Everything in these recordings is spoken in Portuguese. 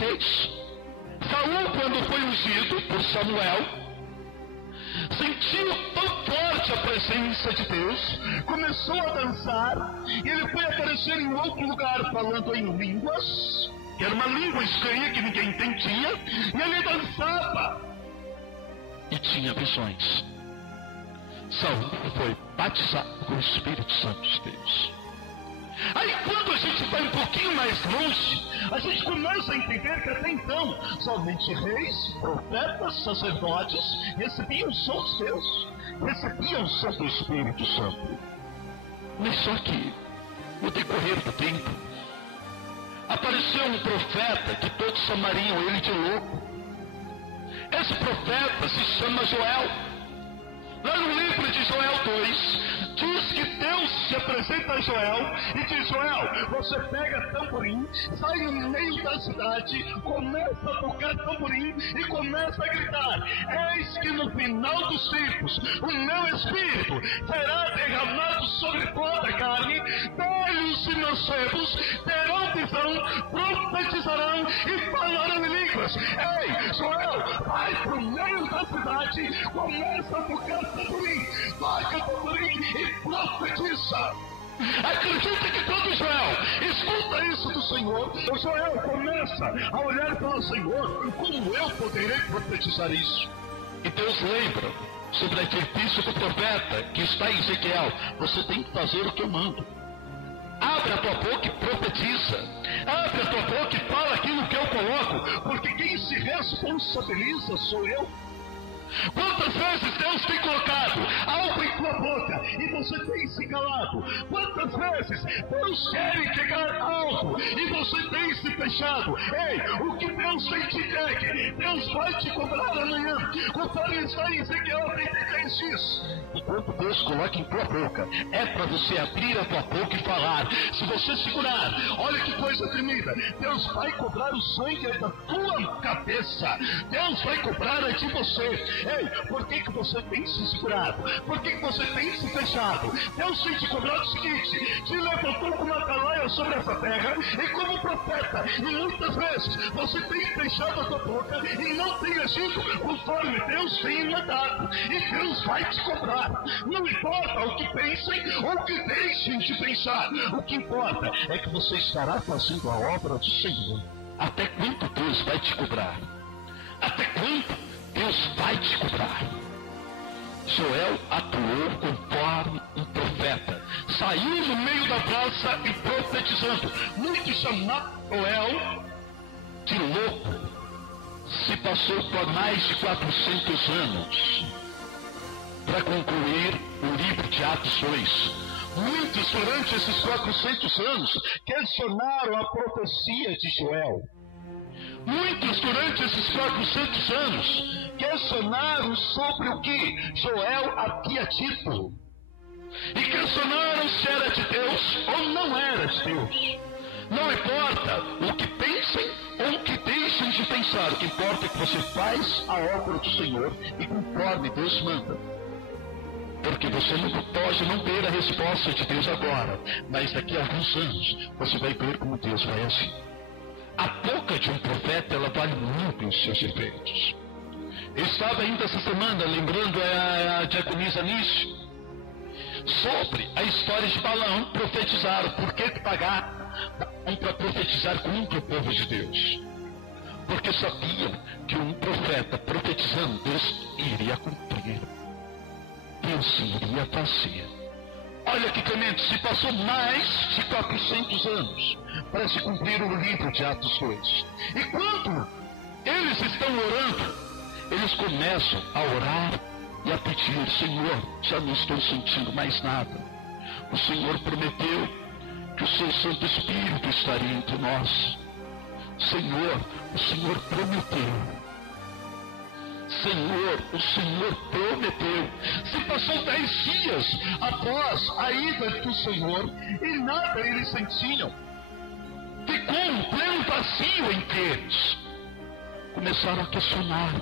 Reis. Saul, quando foi ungido por Samuel, sentiu tão forte a presença de Deus, começou a dançar, e ele foi aparecer em outro lugar falando em línguas, que era uma língua estranha que ninguém entendia, e ele dançava e tinha visões. Saul foi batizado com o Espírito Santo de Deus. Aí quando a gente vai um pouquinho mais longe, a gente começa a entender que até então somente reis, profetas, sacerdotes recebiam o som de Deus, recebiam o som do Espírito Santo. Mas só que, no decorrer do tempo, apareceu um profeta que todos chamariam ele de louco. Esse profeta se chama Joel. Lá no livro de Joel 2, diz que Deus se apresenta a Joel e diz: Joel, você pega tamborim, sai no meio da cidade, começa a tocar tamborim e começa a gritar: eis que no final dos tempos o meu Espírito será derramado sobre toda a carne, velhos e mancebos terão visão, profetizarão e falarão em línguas. Ei, Joel, vai pro meio da cidade, começa a tocar tamborim, toca tamborim e profetiza. Acredita que quando Joel escuta isso do Senhor, o Joel começa a olhar para o Senhor: como eu poderei profetizar isso? E Deus lembra sobre aquele ofício do profeta que está em Ezequiel: você tem que fazer o que eu mando. Abre a tua boca e profetiza. Abre a tua boca e fala aquilo que eu coloco, porque quem se responsabiliza sou eu. Quantas vezes Deus tem colocado algo em tua boca e você tem se calado? Quantas vezes Deus quer entregar algo e você tem se fechado? Ei, o que Deus tem te entregue, Deus vai te cobrar amanhã. Conforme está em Ezequiel 33. Enquanto Deus coloca em tua boca, é para você abrir a tua boca e falar. Se você segurar, olha que coisa tremenda, Deus vai cobrar o sangue da tua cabeça. Deus vai cobrar de você. Ei, por que você tem se segurado? Por que você tem se fechado? Deus tem te cobrado o seguinte: te levantou como uma atalaia sobre essa terra e como profeta, e muitas vezes você tem fechado a tua boca e não tem agido conforme Deus tem mandado, e Deus vai te cobrar. Não importa o que pensem ou o que deixem de pensar, o que importa é que você estará fazendo a obra do Senhor. Até quando Deus vai te cobrar? Até quando Deus vai te cobrar? Joel atuou conforme um profeta, saiu no meio da praça e profetizando. Muitos chamaram Joel de louco. Se passou por mais de 400 anos para concluir o livro de Atos 2. Muitos durante esses 400 anos questionaram a profecia de Joel. Muitos durante esses 400 anos questionaram sobre o que Joel havia dito. E questionaram se era de Deus ou não era de Deus. Não importa o que pensem ou o que deixem de pensar, o que importa é que você faz a obra do Senhor e conforme Deus manda. Porque você não pode não ter a resposta de Deus agora, mas daqui a alguns anos você vai ver como Deus vai agir. A boca de um profeta, ela vale muito os seus efeitos. Eu estava ainda essa semana lembrando a diaconisa Nício sobre a história de Balaão profetizar. Por que pagar para profetizar contra o povo de Deus? Porque sabia que um profeta profetizando, Deus iria cumprir. Deus iria fazer. Olha que tremendo, se passou mais de 400 anos para se cumprir o livro de Atos 2. E quando eles estão orando, eles começam a orar e a pedir: Senhor, já não estou sentindo mais nada. O Senhor prometeu que o seu Santo Espírito estaria entre nós. Senhor, o Senhor prometeu. Senhor, o Senhor prometeu. Se passou 10 dias após a ida do Senhor e nada eles sentiam, ficou um pleno vazio entre eles. Começaram a questionar,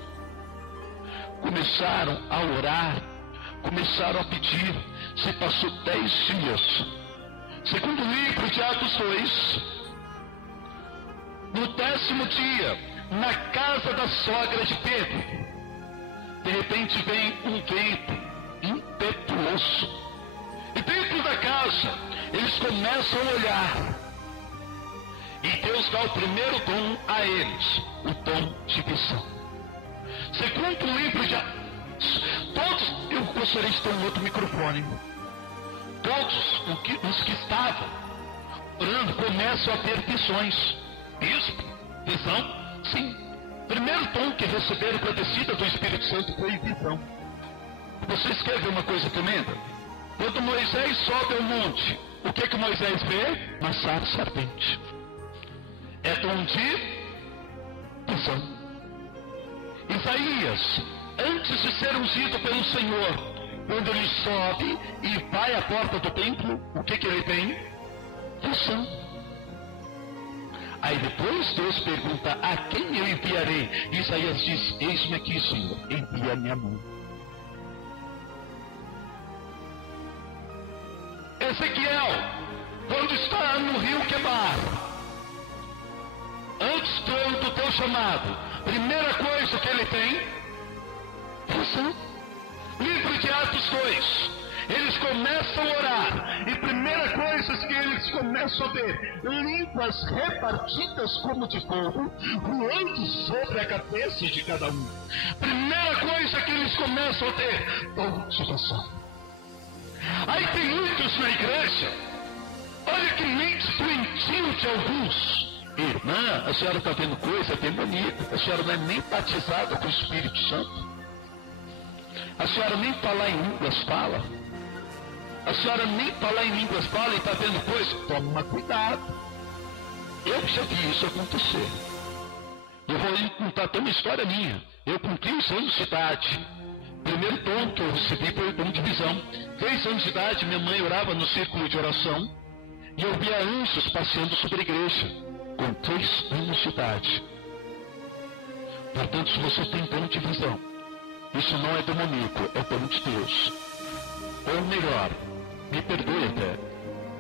começaram a orar, começaram a pedir. Se passou 10 dias. Segundo o livro de Atos 2, No 10º dia, na casa da sogra de Pedro, de repente vem um vento impetuoso. E dentro da casa, eles começam a olhar. E Deus dá o primeiro dom a eles, o dom de visão. Segundo o livro de Atos, todos, eu gostaria de ter um outro microfone. Todos os que estavam orando começam a ter visões. Bispo, visão? Sim. Primeiro dom que receberam com a descida do Espírito Santo foi visão. Vocês querem ver uma coisa tremenda? Quando Moisés sobe ao monte, o que Moisés vê? Uma sarça ardente. É dom de visão. Isaías, antes de ser ungido pelo Senhor, quando ele sobe e vai à porta do templo, o que ele tem? Visão. Aí depois Deus pergunta: a quem eu enviarei? Isaías diz: eis-me aqui, Senhor, envia a minha mão. Ezequiel, quando está no rio Quebar, antes do teu chamado, primeira coisa que ele tem, visão. Livro de Atos 2, eles começam a orar, e primeira coisa que eles começam a ver, línguas repartidas como de fogo, voando sobre a cabeça de cada um. Primeira coisa que eles começam a ter, dom de visão. Aí tem muitos na igreja, olha que mente doentio de alguns. Irmã, a senhora está vendo coisa demoníaca, a senhora não é nem batizada com o Espírito Santo, a senhora nem falar em línguas fala, a senhora nem falar em línguas fala e está vendo coisa. Toma cuidado. Eu já vi isso acontecer. Eu vou contar até uma história minha. Eu com 15 anos de idade, primeiro dom que eu recebi foi o dom de visão. 3 anos de idade, minha mãe orava no círculo de oração e eu via anjos passeando sobre a igreja, com 3 anos de idade. Portanto, se você tem dom de visão, isso não é demoníaco, é dom de Deus. Ou melhor, me perdoe até,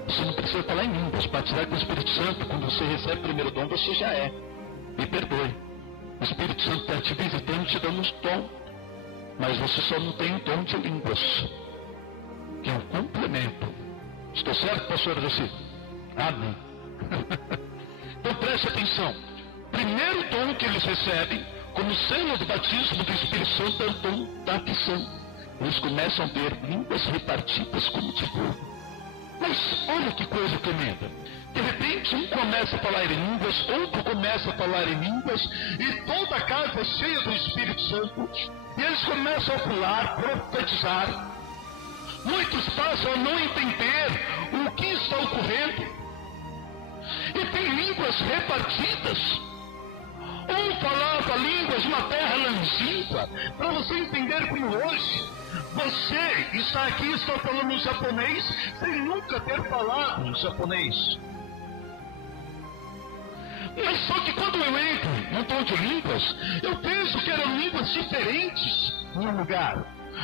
você não precisa falar em línguas. Batizar com o Espírito Santo, quando você recebe o primeiro dom, você já é. Me perdoe, o Espírito Santo está te visitando, te dando um dom, mas você só não tem o dom de línguas, que é um complemento. Estou certo, pastor José? Amém. Então preste atenção. Primeiro dom que eles recebem, como selo do batismo do Espírito Santo, é o dom da visão. Eles começam a ver línguas repartidas como de fogo. Mas olha que coisa tremenda. De repente, um começa a falar em línguas, outro começa a falar em línguas, e toda a casa é cheia do Espírito Santo, e eles começam a pular, profetizar. Muitos passam a não entender o que está ocorrendo. E tem línguas repartidas. Um falava línguas de uma terra longínqua, para você entender como hoje, você está aqui, está falando japonês, sem nunca ter falado japonês. Mas só que quando eu entro num tom de línguas, eu penso que eram línguas diferentes em um lugar.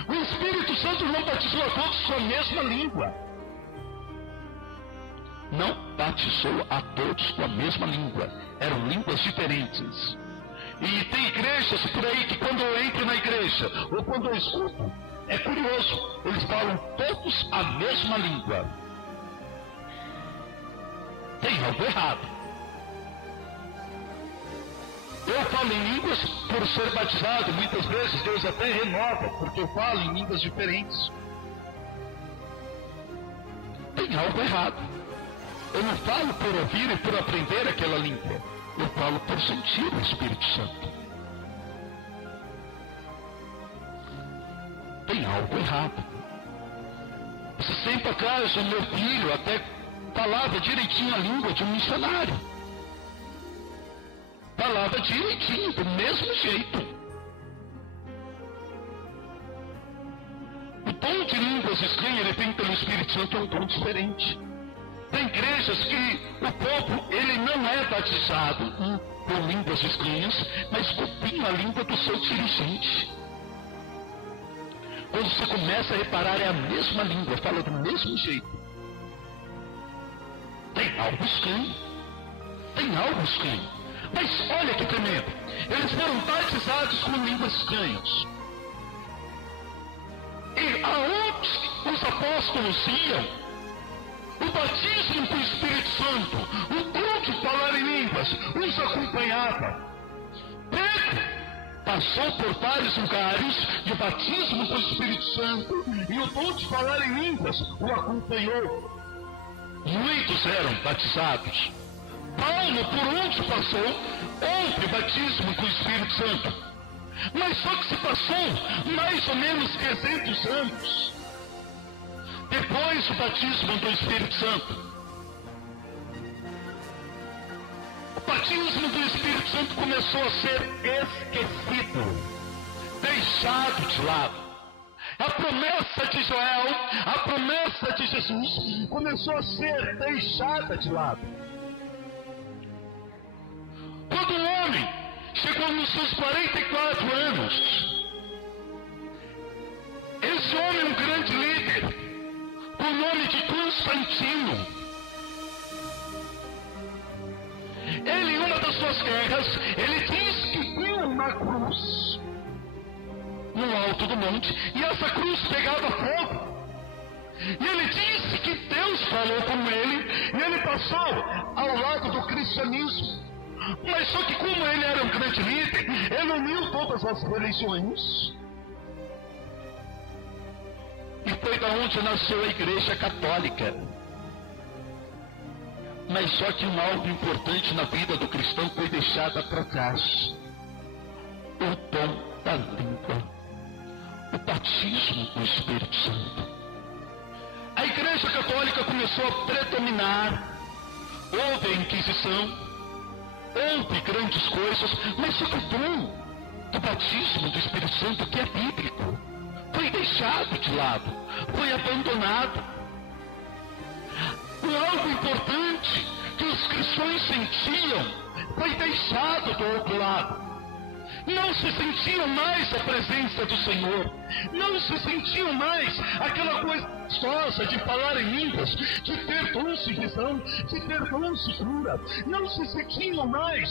O Espírito Santo não batizou a todos com a mesma língua. Não batizou a todos com a mesma língua. Eram línguas diferentes. E tem igrejas por aí que quando eu entro na igreja, ou quando eu escuto, é curioso, eles falam todos a mesma língua. Tem algo errado. Eu falo em línguas por ser batizado, muitas vezes Deus até renova, porque eu falo em línguas diferentes. Tem algo errado. Eu não falo por ouvir e por aprender aquela língua. Eu falo por sentir o Espírito Santo. Tem algo errado. Esse tempo atrás, o meu filho até falava direitinho a língua de um missionário. Falava direitinho, do mesmo jeito. O dom de línguas estranhas, ele vem pelo Espírito Santo, é um dom diferente. Tem igrejas que o povo, ele não é batizado com línguas estranhas, mas copia a língua do seu dirigente. Quando você começa a reparar, é a mesma língua, fala do mesmo jeito. Tem algo estranho. Tem algo estranho. Mas olha que tremendo, eles foram batizados com línguas estranhas. E aonde os apóstolos iam, o batismo com o Espírito Santo, o dom de falar em línguas, os acompanhava. Pedro passou por vários lugares e o batismo com o Espírito Santo e o dom de falar em línguas o acompanhou. Muitos eram batizados. Paulo, por onde passou, houve batismo com o Espírito Santo. Mas só que se passou mais ou menos 300 anos depois do batismo do Espírito Santo. O batismo do Espírito Santo começou a ser esquecido, deixado de lado. A promessa de Joel, a promessa de Jesus, começou a ser deixada de lado. Quando o homem chegou nos seus 44 anos, esse homem, um grande líder, com o nome de Constantino, ele, em uma das suas guerras, ele diz que viu uma cruz no alto do monte, e essa cruz pegava fogo. E ele disse que Deus falou com ele, e ele passou ao lado do cristianismo. Mas só que como ele era um grande líder, ele uniu todas as religiões. E foi da onde nasceu a Igreja Católica. Mas só que algo importante na vida do cristão foi deixado para trás. O dom da língua. O batismo com o Espírito Santo. A Igreja Católica começou a predominar. Houve a Inquisição. Houve grandes coisas, mas só que o dom do batismo do Espírito Santo, que é bíblico, foi deixado de lado, foi abandonado. Algo importante que os cristãos sentiam foi deixado do outro lado. Não se sentiam mais a presença do Senhor, não se sentiam mais aquela coisa gostosa de falar em línguas, de ter dons de visão, de ter dons de cura, não se sentiam mais